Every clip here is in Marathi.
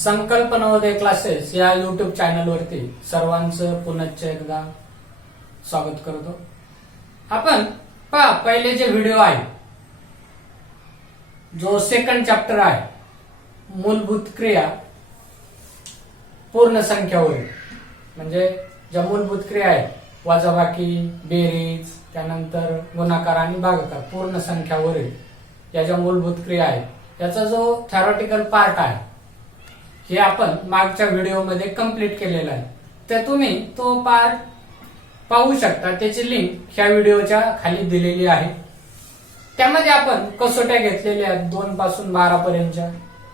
संकल्प नवोदय क्लासेस या युट्यूब चॅनलवरती सर्वांचं पुनश्च एकदा स्वागत करतो. आपण पहा पहिले जे व्हिडिओ आहे, जो सेकंड चॅप्टर आहे, मूलभूत क्रिया पूर्ण संख्यावरील, म्हणजे ज्या मूलभूत क्रिया आहेत, वजाबाकी, बेरीज, त्यानंतर गुणाकार आणि भागाकार, पूर्ण संख्यावरील या ज्या मूलभूत क्रिया आहेत, याचा जो थेरॉटिकल पार्ट आहे, हे आपण मागच्या व्हिडिओमध्ये कंप्लीट केलेला आहे. तर तुम्ही तो पार्ट पाहू शकता. त्याची लिंक ह्या व्हिडिओच्या खाली दिलेली आहे. त्यामध्ये आपण कसोट्या घेतलेल्या आहेत 2 पासून 12 पर्यंतच्या,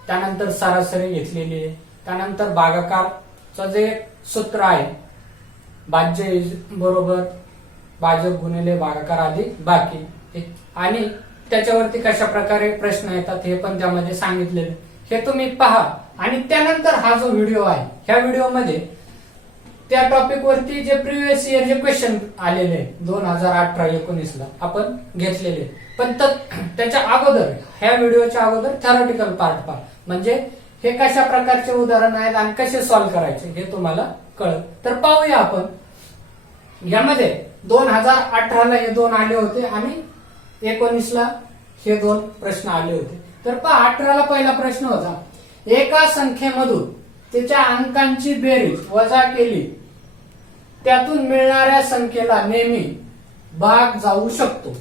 त्यानंतर सरासरी घेतलेली आहे, त्यानंतर भागाकारचं जे सूत्र आहे, भाज्य बरोबर भाजक गुणिले भागाकार अधिक बाकी, आणि त्याच्यावरती कशा प्रकारे प्रश्न येतात हे पण त्यामध्ये सांगितलेले. हे तुम्ही पहा. आणि त्यानंतर हा जो व्हिडिओ आहे, ह्या व्हिडिओमध्ये त्या टॉपिक वरती जे प्रिव्हियस इयर जे क्वेश्चन आलेले 2018-19 ला आपण घेतलेले, पण त्याच्या अगोदर, ह्या व्हिडिओच्या अगोदर थेरॉटिकल पार्ट पहा, म्हणजे हे कशा प्रकारचे उदाहरण आहेत आणि कसे सॉल्व्ह करायचे हे तुम्हाला कळत. तर पाहूया आपण. यामध्ये 2018 ला हे 2 आले होते आणि 19 ला हे 2 प्रश्न आले होते. तर पहा, 18 ला पहिला प्रश्न होता, एका संख्येमधून त्याच्या अंकांची बेरीज वजा केली, त्यातून मिळणाऱ्या संख्येला नेहमी भाग जाऊ शकतो.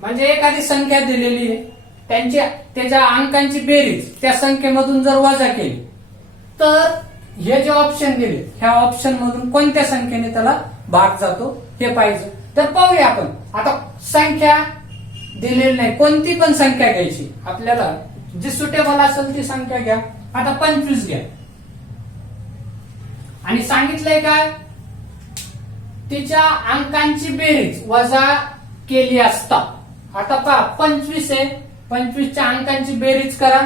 म्हणजे एखादी संख्या दिलेली आहे, त्याच्या अंकांची बेरीज त्या संख्येमधून जर वजा केली, तर हे जे ऑप्शन दिले, ह्या ऑप्शन मधून कोणत्या संख्येने त्याला भाग जातो हे पाहिजे. तर पाहूया आपण. आता संख्या दिलेली नाही, कोणती पण संख्या घ्यायची, आपल्याला जी सुटेबल असेल ती संख्या घ्या. आता 25 घ्या आणि सांगितलंय काय, तिच्या अंकांची बेरीज वजा केली असता. आता पहा, 25 आहे, 25च्या अंकांची बेरीज करा,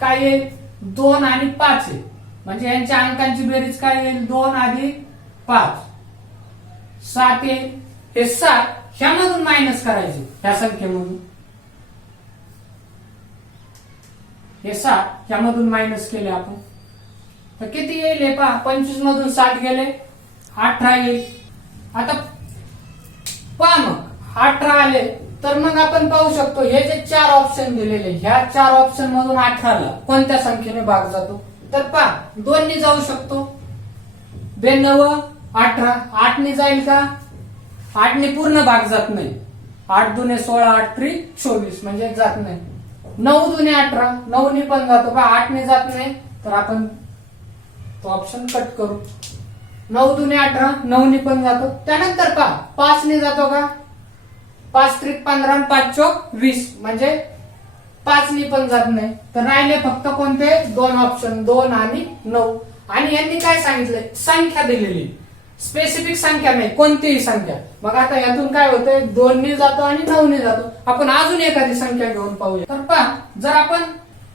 काय येईल, 2 आणि 5 आहे, म्हणजे यांच्या अंकांची बेरीज काय येईल, 2 अधिक 5, 7 येईल. हे 7 ह्यामधून मायनस करायचे, ह्या संख्येमधून हे 7 ह्यामधून मायनस केले आपण, तर किती येईल हे पहा. 25 मधून 7 गेले, 18 येईल. आता पहा, मग 18 आले, तर मग आपण पाहू शकतो हे जे 4 ऑप्शन दिलेले, ह्या 4 ऑप्शन मधून 18 ला कोणत्या संख्येने भाग जातो. तर पहा, 2 ने जाऊ शकतो, 92, 18, 8 ने जाईल का, 8 ने पूर्ण भाग जात नाही, 8 दुने 16, 8 त्रिक 24, म्हणजे जात नाही. 9 दुने 18, 9 ने पण जातो का, 8 ने जात नाही, तर आपण तो ऑप्शन कट करू. 9 दुने 18, 9 ने पण जातो. त्यानंतर पहा, 5 ने जातो का, 5 त्रिक 15, 5 चौक 20, म्हणजे 5 ने पण जात नाही. तर राहिले फक्त कोणते 2 ऑप्शन, 2 आणि 9. आणि यांनी काय सांगितलंय, संख्या दिलेली, स्पेसिफिक संख्या नाही, कोणतीही संख्या. मग आता यातून काय होतंय, 2 ने जातो आणि 9 ने जातो. आपण अजून एखादी संख्या घेऊन पाहूया. तर पहा, जर आपण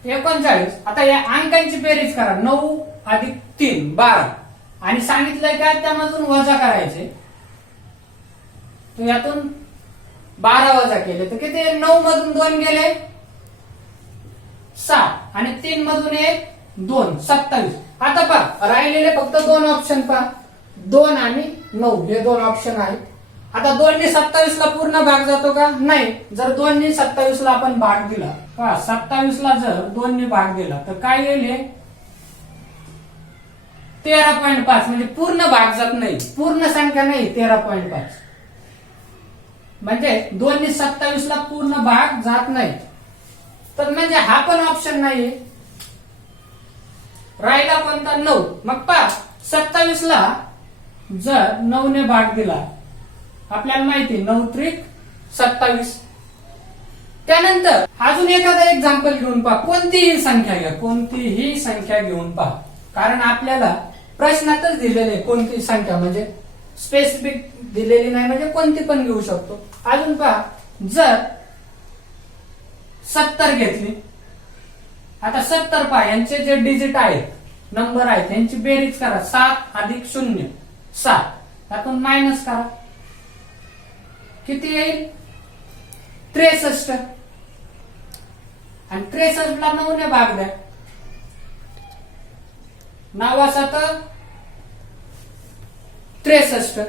39, आता या अंकांची बेरीज करा, 9 अधिक 3 12, आणि सांगितलंय काय, त्यामधून वजा करायचे. तर यातून 12 वजा केले तर किती, 9 मधून 2 गेले 7, आणि 3 मधून 1 2, 27. आता पहा, राहिलेले फक्त 2 ऑप्शन पहा, 2 आणि 9 हे 2 ऑप्शन आहेत. आता 2 ने 27 ला पूर्ण भाग जातो का, नाही. जर 2 ने 27 ला आपण भाग दिला, पहा 27 ला जर 2 ने भाग दिला, तर काय येईल, हे 13.5, म्हणजे पूर्ण भाग जात नाही, पूर्ण संख्या नाही, 13.5, म्हणजे 2 ने 27 ला पूर्ण भाग जात नाही. तर म्हणजे हा पण ऑप्शन नाही. राहिला कोणता, 9. मग पहा, 27 ला जर 9 ने भाग दिला, आपल्याला माहिती 9 त्रिक 27. त्यानंतर अजून एखादा एक्झाम्पल घेऊन पहा, कोणतीही संख्या घ्या, कोणतीही संख्या घेऊन पहा, कारण आपल्याला प्रश्नातच दिलेले कोणती संख्या, म्हणजे स्पेसिफिक दिलेली नाही, म्हणजे कोणती पण घेऊ शकतो. अजून पहा, जर 70 घेतली, आता 70 पहा, यांचे जे डिजिट आहेत, नंबर आहेत, यांची बेरीज करा, 7 अधिक 0 7, त्यातून मायनस करा, किती येईल, 63, आणि 63 ला 9 ने भाग द्या, 9 63.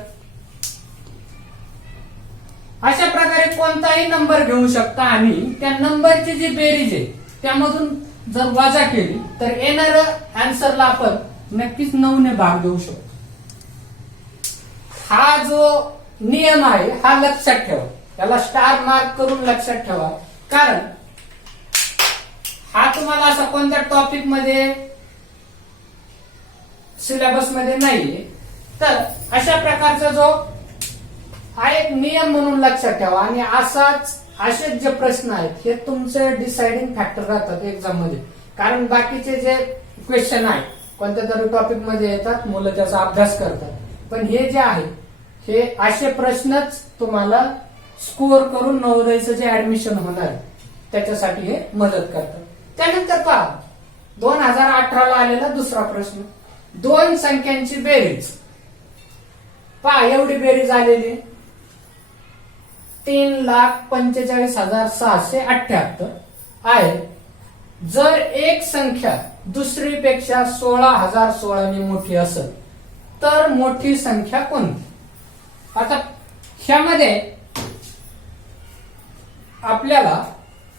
अशा प्रकारे कोणताही नंबर घेऊ शकता आणि त्या नंबरची जी बेरीज आहे त्यामधून जर वजा केली तर येणारं आन्सरला आपण नक्कीच 9 ने भाग देऊ शकतो. हा जो नियम आहे हा लक्षात ठेवा, त्याला स्टार मार्क करून लक्षात ठेवा, कारण हा तुम्हाला असा कोणत्या टॉपिक मध्ये सिलेबस मध्ये नाहीये. तर अशा प्रकारचा जो हा एक नियम म्हणून लक्षात ठेवा आणि असेच जे प्रश्न आहेत हे तुमचे डिसाइडिंग फॅक्टर राहतात एक्झाम मध्ये. कारण बाकीचे जे क्वेश्चन आहेत कोणत्या तरी टॉपिक मध्ये येतात, मुलं त्याचा अभ्यास करतात, पण हे जे आहे हे असे प्रश्नच तुम्हाला स्कोअर करून नवोदयचं जे ऍडमिशन होणार आहे त्याच्यासाठी हे मदत करतात. त्यानंतर पहा 2018 ला आलेला दुसरा प्रश्न, दोन संख्यांची बेरीज. पहा एवढी बेरीज आलेली 3,45,678 आहे. जर एक संख्या दुसरीपेक्षा 16,016 ने मोठी असेल तर मोठी संख्या कोणती? आता ह्यामध्ये आपल्याला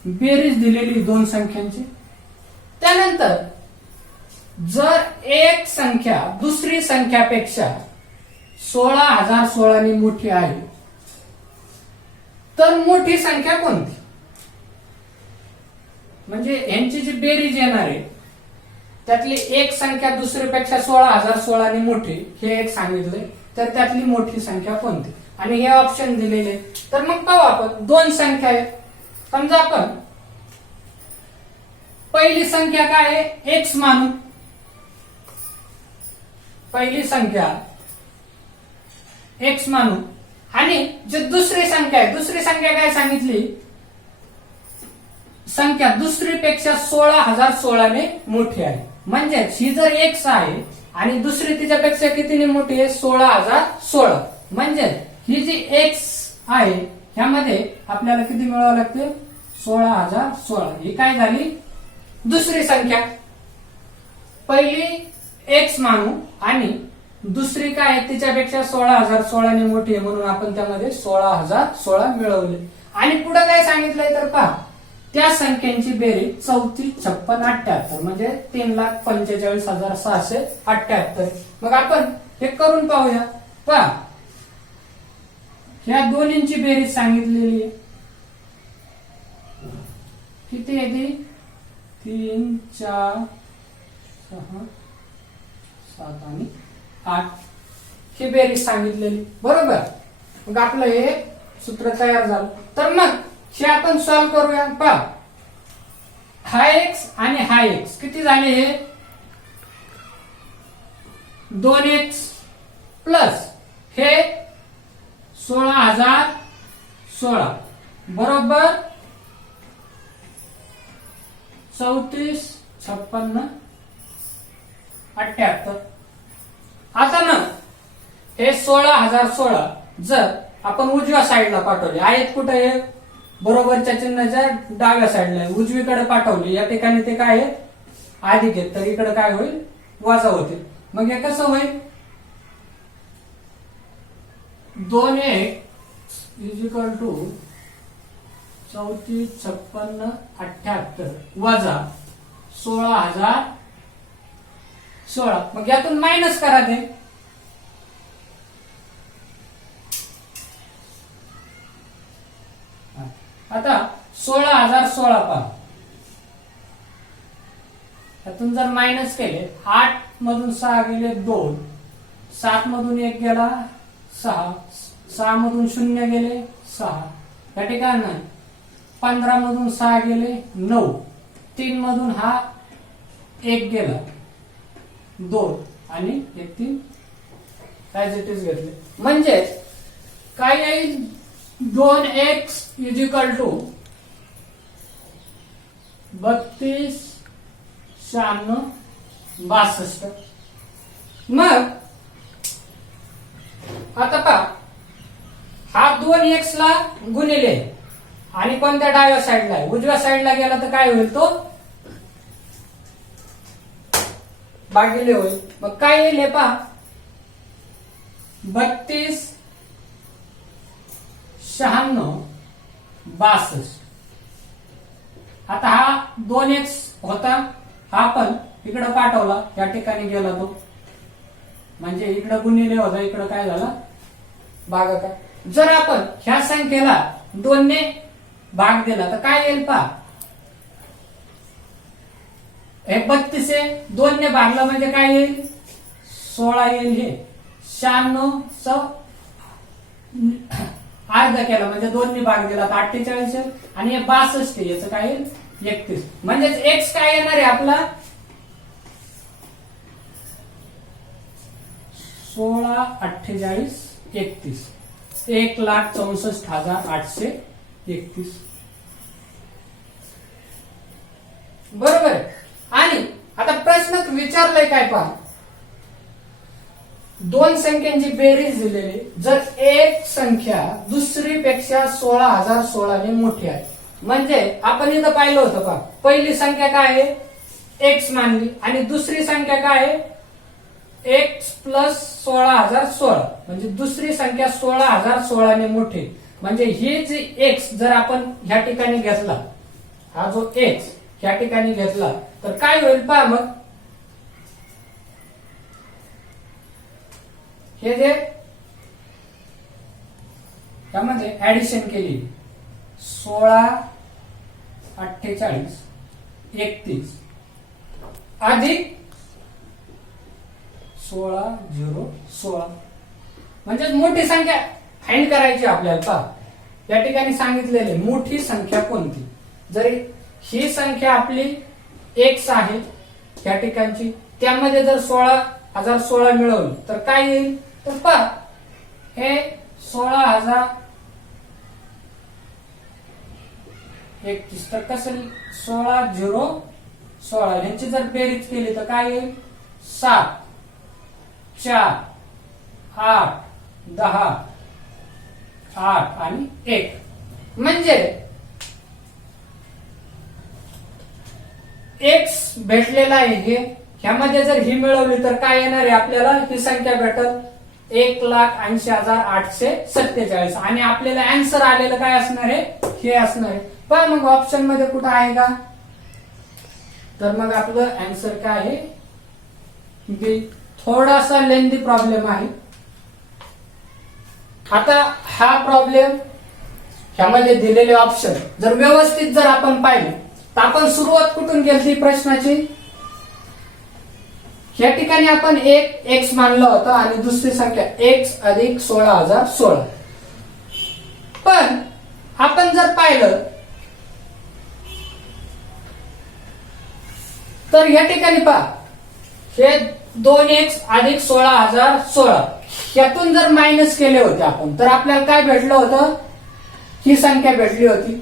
बेरीज दिलेली दोन संख्यांची. त्यानंतर जर एक संख्या दुसरी संख्यापेक्षा 16,016 ने मोठी आहे तर मोठी संख्या कोणती? म्हणजे यांची जी बेरीज येणार आहे त्यातली एक संख्या दुसरीपेक्षा 16,016 ने मोठी हे एक सांगितलंय, तर त्यातली मोठी संख्या कोणती? आणि हे ऑप्शन दिलेले. तर मग पाहू आपण दोन संख्या आहेत. समजा आपण पहिली संख्या काय आहे एक्स मानू. पहिली संख्या एक्स मानू आणि जी दुसरी संख्या आहे, दुसरी संख्या काय सांगितली? संख्या दुसरीपेक्षा 16,016 ने मोठी आहे. म्हणजे ही जर एक्स आहे आणि दुसरी तिच्यापेक्षा कितीने मोठी आहे? 16,016. म्हणजे ही जी एक्स आहे ह्यामध्ये आपल्याला किती मिळवावं लागते? 16,016. ही काय झाली? दुसरी संख्या. पहिली एक्स मानू आणि दुसरी काय आहे तिच्यापेक्षा 16,016 ने मोठी आहे म्हणून आपण त्यामध्ये 16,016 मिळवले. आणि पुढे काय सांगितलंय तर पहा त्या संख्यांची बेरीज 34, 56, 78 म्हणजे 3,45,678. मग आपण हे करून पाहूया. पहा ह्या दोन्हींची बेरीज सांगितलेली आहे किती येते? 3, 4, 6, 7 आणि 8 ही बेरीज सांगितलेली, बरोबर. मग आपलं हे सूत्र तयार झालं. तर मग हे आपण सॉल्व्ह करूया. पहा हा एक्स आणि हा एक्स किती झाले? हे 2x प्लस हे 16,016 बरोबर 34, 56, 78. आता ना हे 16,016 जर आपण उजव्या साईडला पाठवले, आयत कुठे आहे? बरोबरच्या चिन्हाच्या डाव्या साईडला आहे. उजवीकडे पाठवली या ठिकाणी ते काय आहे? अधिक आहेत, तर इकडे काय होईल? वजा होतील. मग हे कसं होईल? 2x इक्वल टू 34, 56, 78 वजा 16,016. मग यातून मायनस करा ते. आता 16,016 पहा, यातून जर मायनस केले 8 मधून 6 गेले 2, 7 मधून 1 गेला 6, 6 मधून 0 गेले 6, या ठिकाणी 15 मधून 6 गेले 9, 3 मधून हा 1 गेला 2 आणि 1 3 ऍज इट इज घेतले. म्हणजे काय येईल? 2x is equal to 32, 96, 62. मग आता पहा हा 2x ला गुणिले आणि कोणत्या डाव्या साईडला आहे? उजव्या साईडला गेला तर काय होईल? तो भागिले होईल. मग काय येईल हे पहा, 32, 96, 62. आता हा 2x होता, हा पण इकडे पाठवला, या ठिकाणी गेला तो, म्हणजे इकडे गुणिले होता, इकडे काय झाला भागाकार. जर आपण ह्या संख्येला 2 ने भाग दिला तर काय येईल पहा, हे 32 आहे, 2 ने भागला म्हणजे काय येईल 16 येईल. हे 96 अर्ध केला म्हणजे 2 ने भाग दिला तर 48 येईल, आणि हे 62 आहे, याचं काय येईल 31. म्हणजेच एक्स काय येणार आहे आपला 16, 48, 31, 1,64,831. बरोबर आहे. आणि आता प्रश्न विचारलाय काय पहा, दोन संख्यांची बेरीज दिलेली, जर एक संख्या दुसरीपेक्षा 16,016 ने मोठी आहे, म्हणजे आपण इथं पाहिलं होतं पहा, पहिली संख्या काय आहे एक्स मानली, आणि दुसरी संख्या काय आहे एक्स प्लस 16,016, म्हणजे दुसरी संख्या 16,016 ने मोठी. म्हणजे ही जी एक्स जर आपण ह्या ठिकाणी घेतला, हा जो एक्स ह्या ठिकाणी घेतला तर काय होईल पहा, मग हे जे त्यामध्ये ऍडिशन केली 16, 48, 31 अधिक 16, 0, 16, म्हणजे मोठी संख्या फाइंड करायची आपल्याला. पहा या ठिकाणी सांगितलेले मोठी संख्या कोणती, जरी ही संख्या आपली एक्स आहे या ठिकाणची, त्यामध्ये जर 16,016 मिळवली तर काय येईल, तर पहा हे 16,031 तर कसं 16, 0, 16 यांची जर बेरीज केली तर काय येईल 7, 4, 8, 10, 8 आणि 1. म्हणजे एक्स भेटलेला आहे, हे ह्यामध्ये जर ही मिळवली तर काय येणार आहे आपल्याला, ही संख्या भेटल 1,80,847, आणि आपल्याला आन्सर आलेलं काय असणार आहे हे असणार आहे. पण मग ऑप्शन मध्ये कुठं आहे का, तर मग आपलं आन्सर काय आहे बी. थोडासा लेंदी प्रॉब्लेम आहे. आता हा प्रॉब्लेम ह्यामध्ये दिलेले ऑप्शन जर व्यवस्थित जर आपण पाहिले तर आपण सुरुवात कुठून केली प्रश्नाची, या ठिकाणी आपण एक एक्स मानलं होतं आणि दुसरी संख्या एक्स अधिक 16,016. पण आपण जर पाहिलं तर या ठिकाणी पहा, हे 2x अधिक 16,016 यातून जर मायनस केले होते आपण तर आपल्याला काय भेटलं होतं, ही संख्या भेटली होती,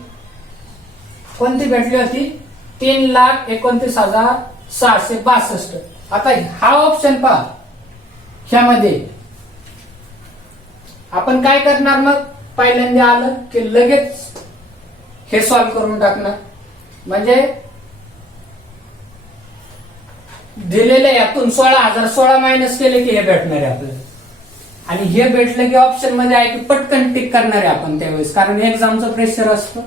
कोणती भेटली होती 3,29,662. आता हा ऑप्शन पहा, ह्यामध्ये आपण काय करणार, मग पहिल्यांदा आलं की लगेच हे सॉल्व्ह करून टाकणार, म्हणजे दिलेल्या यातून 16,016 मायनस केले की हे भेटणार आहे आपल्याला, आणि हे भेटलं की ऑप्शन मध्ये आहे की पटकन टिक करणार आहे आपण त्यावेळेस, कारण एक्झामचं प्रेशर असतं,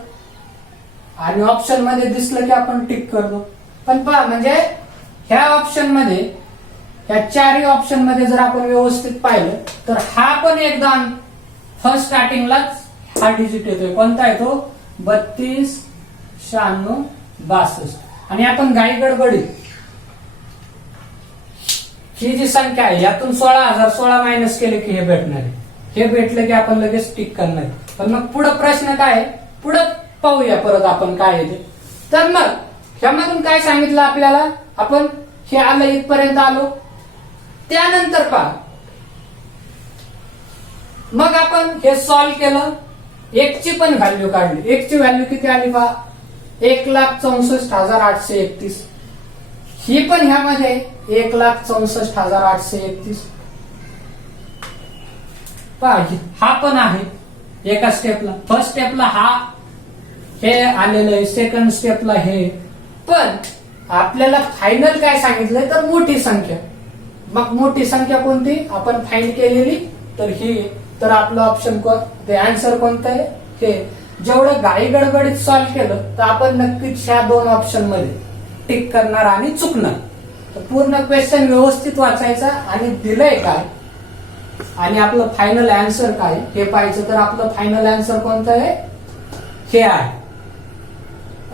आणि ऑप्शन मध्ये दिसलं की आपण टिक करतो. पण पहा म्हणजे ह्या ऑप्शन मध्ये, ह्या चारही ऑप्शन मध्ये जर आपण व्यवस्थित पाहिलं तर हा पण एकदा फर्स्ट स्टार्टिंगलाच हा डिजिट येतोय, कोणता येतो 32, 96, 62, आणि आपण घाई गडबडीत ही जी संख्या आहे यातून 16,016 मायनस केले की हे भेटणार आहे, हे भेटलं की आपण लगेच टिक करणार. पण मग पुढे प्रश्न काय, पुढे पाहूया परत आपण काय येते. तर मग ह्यामधून काय सांगितलं आपल्याला, आपण हे आलं इथपर्यंत आलो, त्यानंतर पहा मग आपण हे सॉल्व्ह केलं, एकची पण व्हॅल्यू काढली, एकची व्हॅल्यू किती आली पहा 1,64,831, ही पण ह्यामध्ये 1,64,831. पहा हा पण आहे एका स्टेपला, फर्स्ट स्टेपला हा हे आलेलं आहे, सेकंड स्टेपला हे, पण आपल्याला फायनल काय सांगितलंय तर मोठी संख्या. मग मोठी संख्या कोणती आपण फाइंड केलेली तर ही. तर आपलं ऑप्शन ते आन्सर कोणतं आहे हे. जेवढं घाई गडबडीत सॉल्व्ह केलं तर आपण नक्कीच ह्या दोन ऑप्शन मध्ये टिक करणार आणि चुकणार. तर पूर्ण क्वेश्चन व्यवस्थित वाचायचा आणि दिलंय काय आणि आपलं फायनल आन्सर काय हे पाहायचं. तर आपलं फायनल आन्सर कोणतं आहे हे आहे.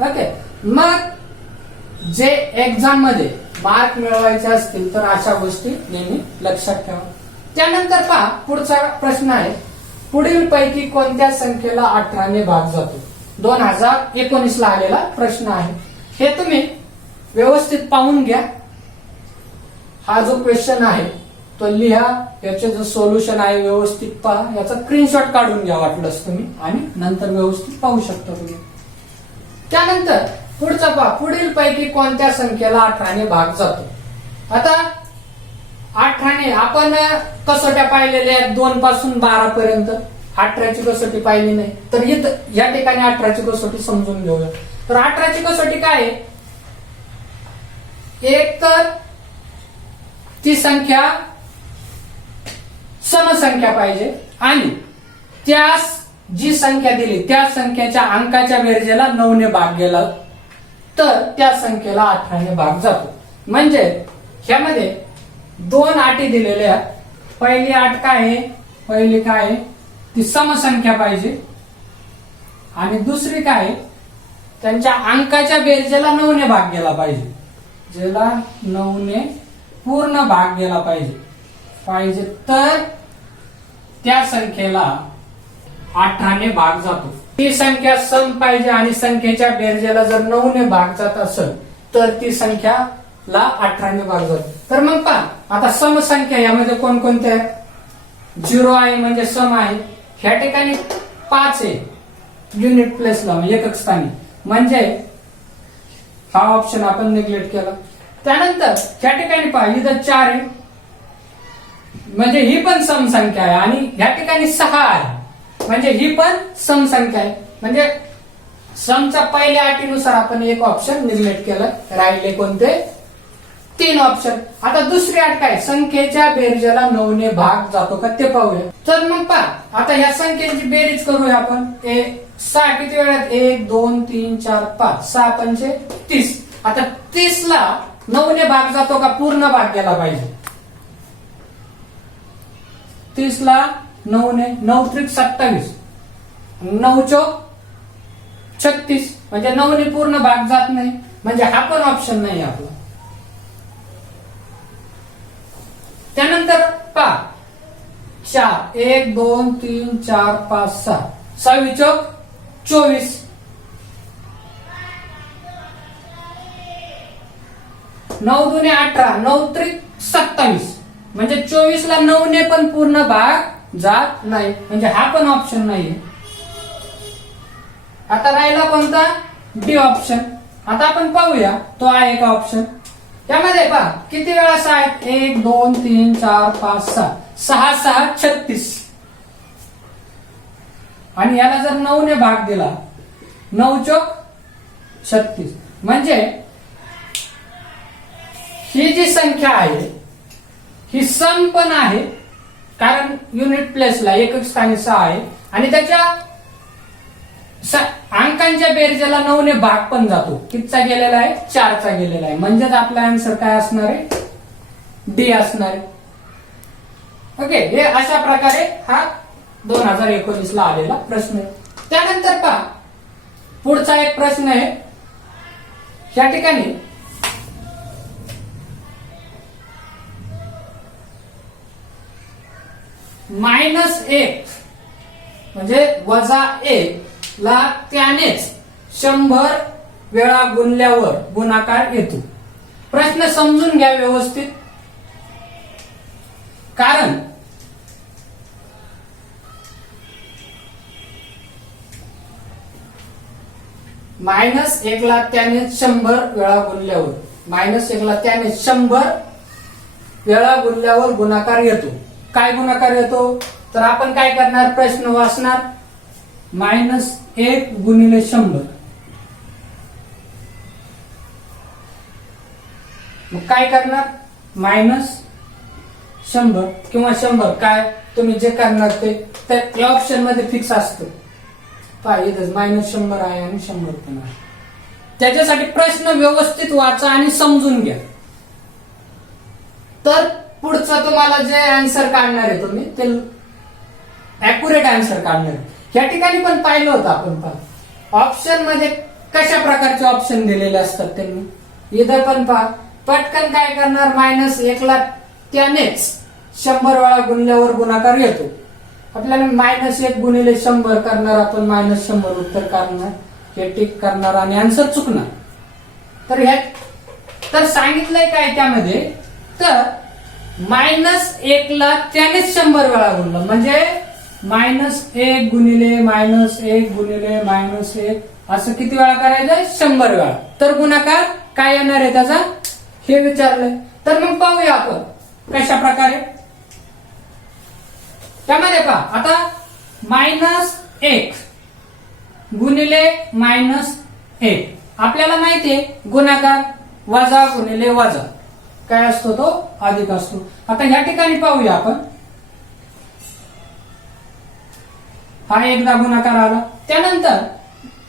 ओके. मग जे एक्झाम मध्ये मार्क मिळवायचे असतील तर अशा गोष्टी नेहमी लक्षात ठेवा. त्यानंतर पहा पुढचा प्रश्न आहे, पुढील पैकी कोणत्या संख्येला 18 ने भाग जातो. 2019 ला आलेला प्रश्न आहे. हे तुम्ही व्यवस्थित पाहून घ्या. हा जो क्वेश्चन आहे तो लिहा, याचे जो सोल्युशन आहे व्यवस्थित पहा, याचा स्क्रीनशॉट काढून घ्या वाटलंच तुम्ही आणि नंतर व्यवस्थित पाहू शकता तुम्ही. त्यानंतर पुढचा पहा, पुढील पैकी कोणत्या संख्येला 18 ने भाग जातो. आता 18 ने आपण कसोट्या पाहिलेल्या आहेत 2 पासून 12 पर्यंत. 18 ची कसोटी पाहिली नाही तर या ठिकाणी 18 ची कसोटी समजून घेऊया. तर 18 ची कसोटी काय आहे, एक तर ती संख्या समसंख्या पाहिजे आणि त्यास जी संख्या दिली त्या संख्येच्या अंकाच्या बेरजेला 9 ने भाग गेला तर त्या संख्येला 18 ने भाग जातो. म्हणजे ह्यामध्ये 2 अटी दिलेल्या आहेत. पहिली अट काय आहे, पहिली काय आहे ती समसंख्या पाहिजे आणि दुसरी काय आहे त्यांच्या अंकाच्या बेरजेला 9 ने भाग गेला पाहिजे. ज्याला 9 ने पूर्ण भाग गेला पाहिजे तर त्या संख्येला 18 ने भाग जातो. ती संख्या सम पाहिजे आणि संख्येच्या बेरजेला जर 9 ने भाग जात असेल तर ती संख्याला 18 ने भाग जातो. तर मग पहा आता समसंख्या यामध्ये कोणकोणत्या आहेत. 0 आहे म्हणजे सम आहे. ह्या ठिकाणी 5 आहे युनिट प्लेसला म्हणजे एकक स्थानी, म्हणजे हा ऑप्शन आपण निग्लेक्ट केला. त्यानंतर ह्या ठिकाणी पहा इथं 4 आहे म्हणजे ही पण समसंख्या आहे आणि ह्या ठिकाणी 6 आहे म्हणजे ही पण समसंख्या आहे. म्हणजे समच्या पहिल्या अटीनुसार आपण एक ऑप्शन निग्लेक्ट केलं. राहिले कोणते 3 ऑप्शन. आता दुसरी अट काय, संख्येच्या बेरजेला 9 ने भाग जातो का ते पाहूया. तर मग पहा आता ह्या संख्येची बेरीज करूया आपण. 6 किती वेळात 1 2 3 4 5 6 पंचे 30. आता 30 ला 9 ने भाग जातो का पूर्ण भाग गेला पाहिजे. 30 ला 9 ने 9 त्रिक 27 9 चौक 36 म्हणजे 9 ने पूर्ण भाग जात नाही म्हणजे हा पण ऑप्शन नाही आपला. त्यानंतर पहा 4 1 2 3 4 5 6 6 चौक 24 9 दुने 18 9 त्रिक 27 म्हणजे 24 ला 9 ने पण पूर्ण भाग जात नाही म्हणजे हा पण ऑप्शन नाहीये. आता राहिला कोणता डी ऑप्शन. आता आपण पाहूया तो आहे का ऑप्शन. त्यामध्ये पहा किती वेळा 6 आहेत 1 2 3 4 5 6 6 6 36 आणि याला जर 9 ने भाग दिला 9 चौक 36 म्हणजे ही जी संख्या आहे ही सम पण आहे कारण युनिट प्लेसला एकक स्थानी 6 आहे आणि त्याच्या अंकांच्या बेरजेला 9 ने भाग पण जातो. कितीचा गेलेला आहे 4 चा गेलेला आहे म्हणजेच आपला आन्सर काय असणार आहे डी असणार आहे. ओके. हे अशा प्रकारे हा 2019 ला आलेला प्रश्न आहे. त्यानंतर पहा पुढचा एक प्रश्न आहे. या ठिकाणी -1 म्हणजे -1 ला त्यानेच 100 वेळा गुणल्यावर गुणाकार येतो. प्रश्न समजून घ्या व्यवस्थित कारण -1 ला त्याने 100 वेळा गुणल्यावर -1 ला त्याने 100 वेळा गुणल्यावर गुणाकार येतो. काय गुणाकार येतो तर आपण काय करणार प्रश्न वाचणार -1 गुणिले 100 मग काय करणार, -100 किंवा 100 काय तुम्ही जे करणार ते त्या ऑप्शन मध्ये फिक्स असतं. पाहिजे -100 आहे आणि 100 पण आहे. त्याच्यासाठी प्रश्न व्यवस्थित वाचा आणि समजून घ्या. तर पुढचं तुम्हाला जे आन्सर काढणार आहे तुम्ही ते अॅक्युरेट आन्सर काढणार आहे. या ठिकाणी पण पाहिलं होतं आपण ऑप्शन मध्ये कशा प्रकारचे ऑप्शन दिलेले असतात त्यांनी. इथं पण पहा, पटकन काय करणार, -1 ला त्यानेच 100 वेळा गुणल्यावर गुणाकार येतो. आपल्याला -1 गुणिले 100 करणार, आपण -100 उत्तर करणार, हे टिक करणार आणि आन्सर चुकणार. तर सांगितलंय काय त्यामध्ये, तर -1 ला त्यानेच 100 वेळा गुणलं म्हणजे -1 गुणिले -1 गुणिले -1 असं किती वेळा करायचंय, 100 वेळा. तर गुणाकार काय येणार आहे त्याचा हे विचारलंय. तर मग पाहूया आपण कशा प्रकारे. त्यामध्ये पहा आता -1 गुणिले -1 आपल्याला माहितीये गुणाकार वजा गुणिले वजा काय असतो, तो अधिक असतो. आता ह्या ठिकाणी पाहूया आपण, हा एकदा गुणाकार आला, त्यानंतर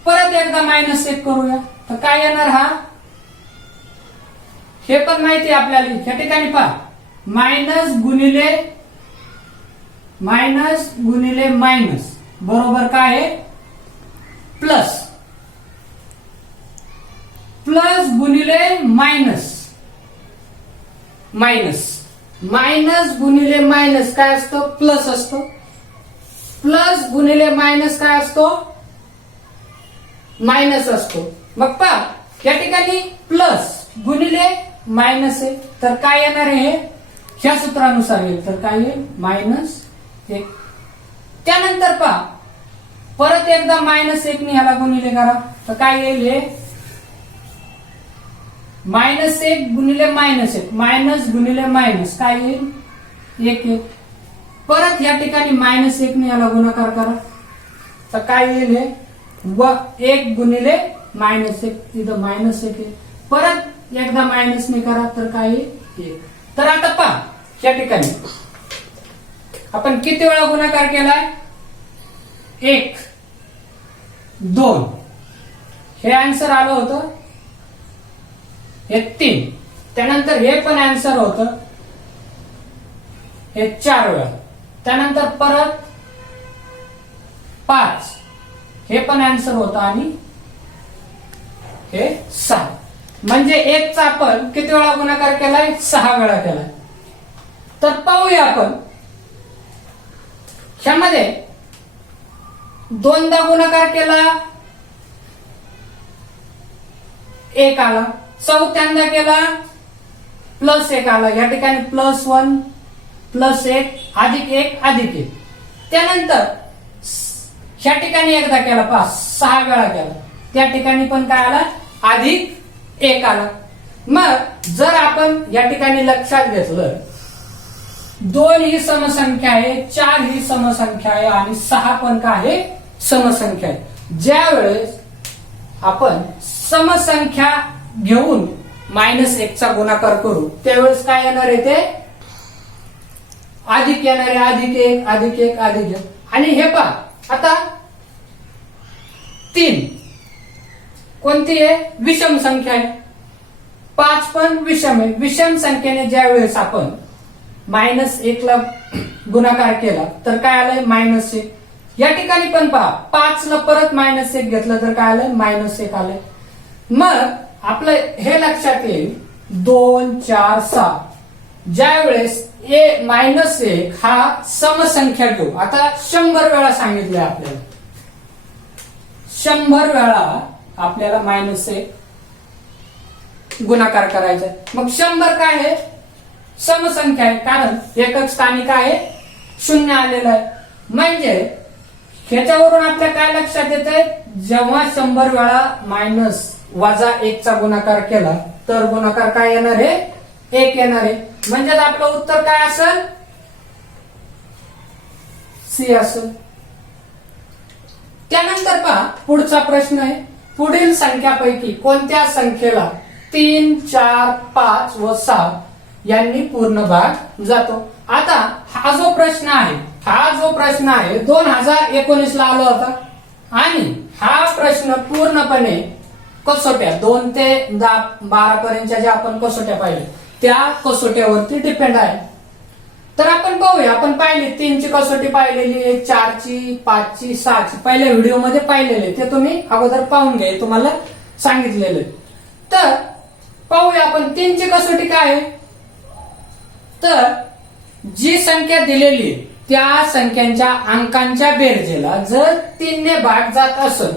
परत एकदा -1 करूया. तर काय येणार, हा हे पण माहिती आपल्याला. ह्या ठिकाणी पहा मायनस गुणिले मायनस बरोबर काय आहे, प्लस गुणिले मायनस गुणिले मायनस काय असतो, प्लस असतो. प्लस गुणिले मायनस काय असतो, मायनस असतो. मग पहा या ठिकाणी प्लस गुणिले मायनस आहे, तर काय येणार आहे, ह्या सूत्रानुसार येईल. तर काय येईल, -1. त्यानंतर पहा परत एकदा -1 ने ह्याला गुणिले करा, तर काय येईल, हे -1 गुणिले -1 मायनस गुणिले मायनस काय येईल, 1. परत या ठिकाणी -1 ने याला गुणाकार करा, तर काय येईल, हे 1 गुणिले -1 इथं -1 आहे. परत एकदा मायनस ने करा, तर काय येईल, 1. तर आता पहा या ठिकाणी आपण किती वेळा गुणाकार केलाय, 1 2 हे आन्सर आलं होतं, हे 3. त्यानंतर हे पण आन्सर होतं, हे 4 वेळा. त्यानंतर परत 5 हे पण आन्सर होतं आणि हे 6. म्हणजे 1 चा आपण किती वेळा गुणाकार केलाय, 6 वेळा केलाय. तर पाहूया आपण ह्यामध्ये 2दा गुणाकार केला, 1 आला. 4थ्यांदा केला, +1 आला. या ठिकाणी +1 +1 अधिक 1 अधिक 1. त्यानंतर ह्या ठिकाणी एकदा केला, 6 वेळा केला, त्या ठिकाणी पण काय आला, अधिक 1 आला. मग जर आपण या ठिकाणी लक्षात घेतलं, 2 ही समसंख्या आहे, 4 ही समसंख्या आहे आणि 6 पण काय आहे, समसंख्या आहे. ज्या वेळेस आपण समसंख्या घेऊन -1 चा गुणाकार करू त्यावेळेस काय येणार आहे, ते अधिक येणार आहे, अधिक 1 अधिक 1 अधिक 1. आणि हे पहा आता 3 कोणती आहे, विषम संख्या आहे. 5 पण विषम आहे. विषम संख्येने ज्या वेळेस आपण -1 ला गुणाकार केला तर काय आलंय, -1. या ठिकाणी पण पहा 5 ला परत -1 घेतलं तर काय आलंय, -1 आलंय. मग आपलं हे लक्षात येईल, 2 4 6 ज्या वेळेस -1 हा समसंख्या घेऊ. आता 100 वेळा सांगितलंय आपल्याला, 100 वेळा आपल्याला -1 गुणाकार करायचा. मग 100 काय आहे, समसंख्या आहे, कारण एकच स्थानी काय आहे, 0 आलेलं आहे. म्हणजे ह्याच्यावरून आपल्या काय लक्षात येतंय, जेव्हा 100 वेळा -1 चा गुणाकार केला तर गुणाकार काय येणार आहे, 1 येणार आहे. म्हणजे आपलं उत्तर काय असेल, सी असेल. त्यानंतर पहा पुढचा प्रश्न आहे, पुढील संख्यापैकी कोणत्या संख्येला 3, 4, 5 व 6 यांनी पूर्ण भाग जातो. आता हा जो प्रश्न आहे 2019 ला आला होता आणि हा प्रश्न पूर्णपणे कसोट्या 2 ते 12 पर्यंतच्या ज्या आपण कसोट्या पाहिल्या त्या कसोट्यावरती डिपेंड आहे. तर आपण पाहूया, आपण पाहिली 3 ची कसोटी पाहिलेली आहे, 4 ची, 5 ची, 6 ची पहिल्या व्हिडिओ मध्ये पाहिलेले, ते तुम्ही अगोदर पाहून घ्या, तुम्हाला सांगितलेलं. तर पाहूया आपण 3 ची कसोटी काय आहे. तर जी संख्या दिलेली त्या संख्यांच्या अंकांच्या बेरजेला जर 3 ने भाग जात असेल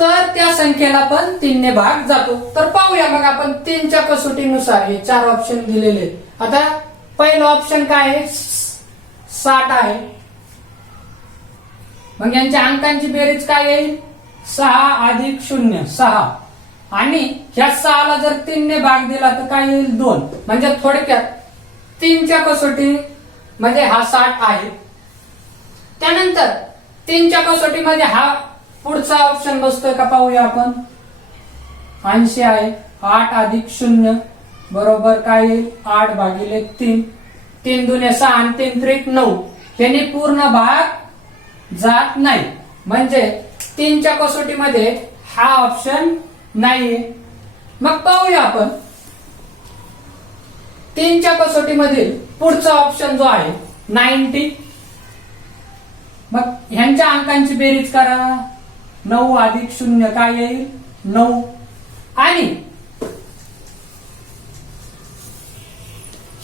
तर त्या संख्येला पण 3 ने भाग जातो. तर पाहूया मग आपण 3 च्या कसोटीनुसार हे 4 ऑप्शन दिलेले. आता पहिलं ऑप्शन काय आहे, 60 आहे. मग यांच्या अंकांची बेरीज काय येईल, 6 अधिक 0 6. आणि ह्या 6 ला जर 3 ने भाग दिला तर काय येईल, 2. म्हणजे थोडक्यात 3 च्या कसोटी मध्ये हा 60 आहे. त्यानंतर 3 च्या कसोटीमध्ये हा पुढचा ऑप्शन बसतोय का पाहूया आपण, 80 आहे. 8 अधिक 0 बरोबर काय येईल, 8 भागिले 3. 3 दुने 6 आणि 3 त्रिक 9. याने पूर्ण भाग जात नाही, म्हणजे 3 च्या कसोटीमध्ये हा ऑप्शन नाहीये. मग पाहूया आपण 3 च्या कसोटीमधील पुढचा ऑप्शन जो आहे 90. मग ह्यांच्या अंकांची बेरीज करा, 9 अधिक 0 काय येईल, 9. आणि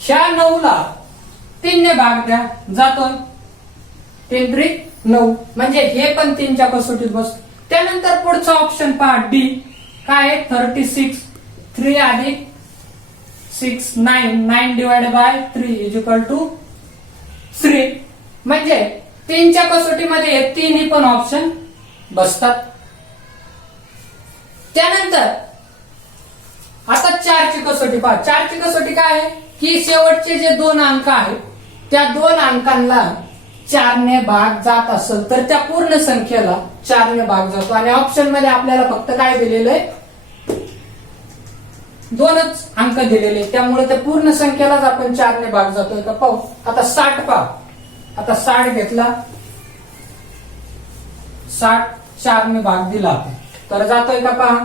ह्या 9 ला 3 ने भाग द्या, जातोय 3 त्रिक 9. म्हणजे हे पण 3 च्या कसोटीत बसतो. त्यानंतर पुढचा ऑप्शन पहा, डी काय आहे, 36. 3 अधिक 6 9. 9 divided by 3 is equal to 3. म्हणजे 3 च्या कसोटीमध्ये हे तिन्ही पण ऑप्शन बसतात. त्यानंतर आता 4 ची कसोटी पहा. 4 ची कसोटी काय आहे की शेवटचे जे 2 अंक आहेत त्या 2 अंकांना 4 ने भाग जात असेल तर त्या पूर्ण संख्येला 4 ने भाग जातो. आणि ऑप्शन मध्ये आपल्याला फक्त काय दिलेलं आहे, 2च अंक दिलेले, त्यामुळे त्या पूर्ण संख्येलाच आपण 4 ने भाग जातोय का पाहू. आता 60 पहा. आता 60 घेतला, 60 4 ने भाग दिला तर जातोय का पहा,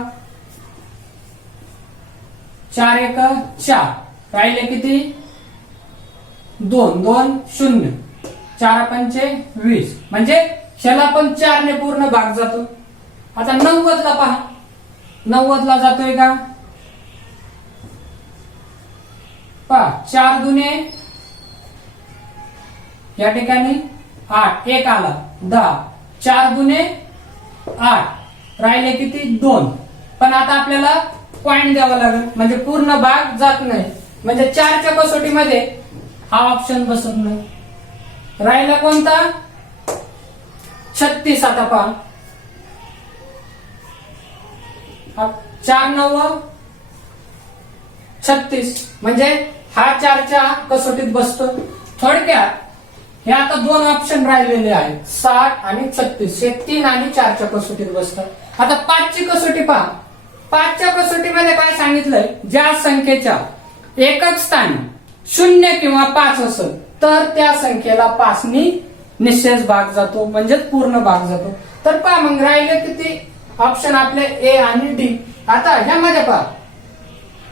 4 1 4. राहिले किती, 2 2 0. 4 पंचे 20. म्हणजे ह्याला पण 4 ने पूर्ण भाग जातो. आता 90 ला पहा, 90 ला जातोय का पहा, 4 दुने या ठिकाणी 8, 1 आला 10. 4 दुने 8. राहिले किती, 2. पण आता आपल्याला पॉइंट द्यावा लागेल, म्हणजे पूर्ण भाग जात नाही. म्हणजे 4 च्या कसोटीमध्ये हा ऑप्शन बसत नाही. राहिला कोणता, 36. आता पहा, 4 9 36. म्हणजे हा 4 च्या कसोटीत बसतो. थोडक्यात हे आता 2 ऑप्शन राहिलेले आहेत, 60 आणि 36. हे 3 आणि 4 च्या कसोटीत बसतात. आता 5 ची कसोटी पहा. 5 च्या कसोटीमध्ये काय सांगितलंय, ज्या संख्येच्या एकक स्थानी 0 किंवा 5 असेल तर त्या संख्येला 5 नी निश्चय भाग जातो, म्हणजे पूर्ण भाग जातो. तर पहा मग राहिले किती ऑप्शन आपले, ए आणि डी. आता ह्यामध्ये पहा,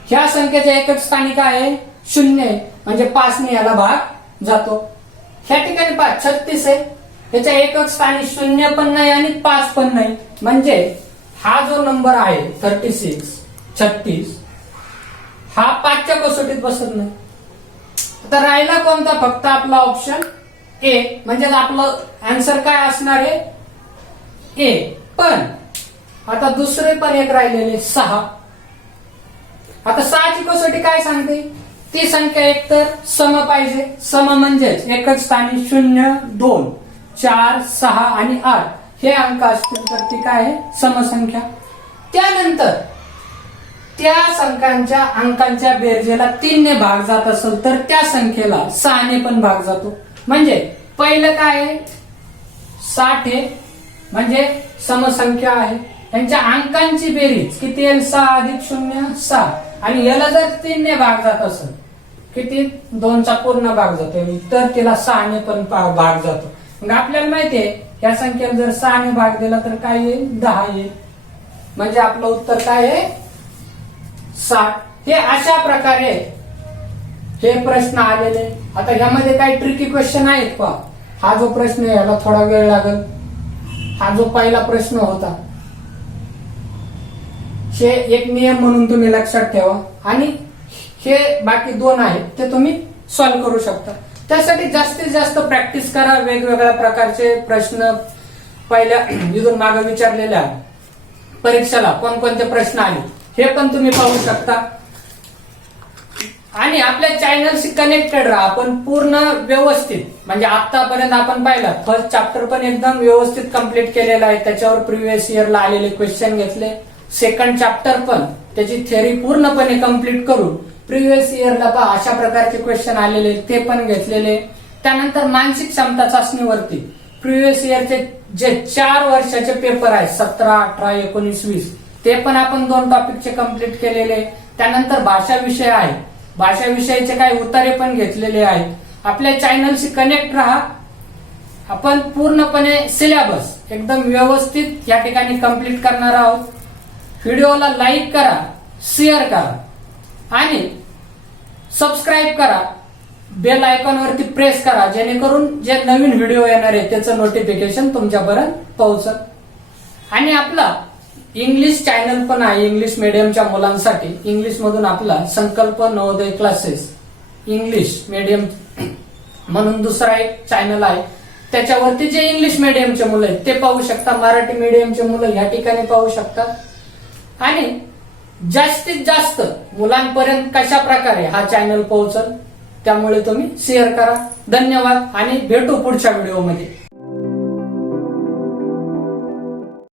ह्या संख्येच्या एकक स्थानी काय आहे, 0, म्हणजे 5 ने याला भाग जातो. ह्या ठिकाणी पहा 36 आहे, त्याच्या एकक स्थानी 0 पण नाही आणि 5 पण नाही. म्हणजे हा जो नंबर आहे 36 हा 5 च्या कसोटीत बसत नाही. आता राहिला कोणता, फक्त आपला ऑप्शन ए. म्हणजे आपलं आन्सर काय असणार आहे, ए. पण आता दुसरे पण एक राहिलेले 6. आता 6 ची कसोटी काय सांगते, ती संख्या एकतर सम पाहिजे. सम म्हणजेच एकच स्थानी 0 2 4 6 आणि 8 हे अंक असतील तर ती काय आहे, समसंख्या. त्यानंतर त्या संख्यांच्या अंकांच्या बेरजेला 3 ने भाग जात असेल तर त्या संख्येला 6 ने पण भाग जातो. म्हणजे पहिलं काय आहे, 60 आहे, म्हणजे समसंख्या आहे. यांच्या अंकांची बेरीज किती येईल? 6 अधिक 0 6. आणि याला जर 3 ने भाग जात असेल, किती? 2 चा पूर्ण भाग जातो, तर तिला 6 ने पण भाग जातो. मग आपल्याला माहितीये या संख्येला जर 6 ने भाग दिला तर काय येईल? 10 येईल. म्हणजे आपलं उत्तर काय आहे? 60. हे अशा प्रकारे हे प्रश्न आलेले. आता ह्यामध्ये काही ट्रिकी क्वेश्चन आहेत का? हा जो प्रश्न आहे याला थोडा वेळ लागेल. हा जो पहिला प्रश्न होता, हे एक नियम म्हणून तुम्ही लक्षात ठेवा. आणि हे बाकी 2 आहेत ते तुम्ही सॉल्व्ह करू शकता. त्यासाठी जास्तीत जास्त प्रॅक्टिस करा. वेगवेगळ्या प्रकारचे प्रश्न पहिल्या इथून मागे विचारलेल्या परीक्षेला कोणकोणते प्रश्न आले हे पण तुम्ही पाहू शकता. आणि आपल्या चॅनलशी कनेक्टेड राहा. आपण पूर्ण व्यवस्थित, म्हणजे आतापर्यंत आपण पाहिला फर्स्ट चॅप्टर पण एकदम व्यवस्थित कंप्लीट केलेला आहे. त्याच्यावर प्रिव्हियस इयरला आलेले क्वेश्चन घेतले. सेकंड चॅप्टर पण त्याची थेअरी पूर्णपणे कंप्लीट करून प्रिव्हियस इयरला पहा अशा प्रकारचे क्वेश्चन आलेले ते पण घेतलेले. त्यानंतर मानसिक क्षमता चाचणीवरती प्रिव्हियस इयरचे जे 4 वर्षाचे पेपर आहेत 17, 18, 19, 20 ते पण आपण 2 टॉपिकचे कंप्लीट केलेले. त्यानंतर भाषा विषय आहे, भाषा विषयाचे काही उतारे पण घेतलेले आहेत. आपल्या चॅनलशी कनेक्ट राहा. आपण पूर्णपणे सिलेबस एकदम व्यवस्थित या ठिकाणी कंप्लीट करणार आहोत. व्हिडिओला लाईक करा, शेअर करा आणि सबस्क्राईब करा. बेल आयकॉन वरती प्रेस करा, जेणेकरून जे नवीन व्हिडिओ येणार आहे त्याचं नोटिफिकेशन तुमच्यापर्यंत पोहोचल. आणि आपला इंग्लिश चॅनल पण आहे इंग्लिश मीडियमच्या मुलांसाठी. इंग्लिश मधून आपला संकल्प नवोदय क्लासेस इंग्लिश मीडियम म्हणून दुसरा एक चॅनल आहे. त्याच्यावरती जे इंग्लिश मीडियमचे मुलं आहेत ते पाहू शकता. मराठी मीडियमचे मुलं या ठिकाणी पाहू शकतात. आणि जास्तीत जास्त मुलांपर्यंत कशा प्रकारे हा चॅनल पोहोचल त्यामुळे तुम्ही शेअर करा. धन्यवाद आणि भेटू पुढच्या व्हिडिओमध्ये.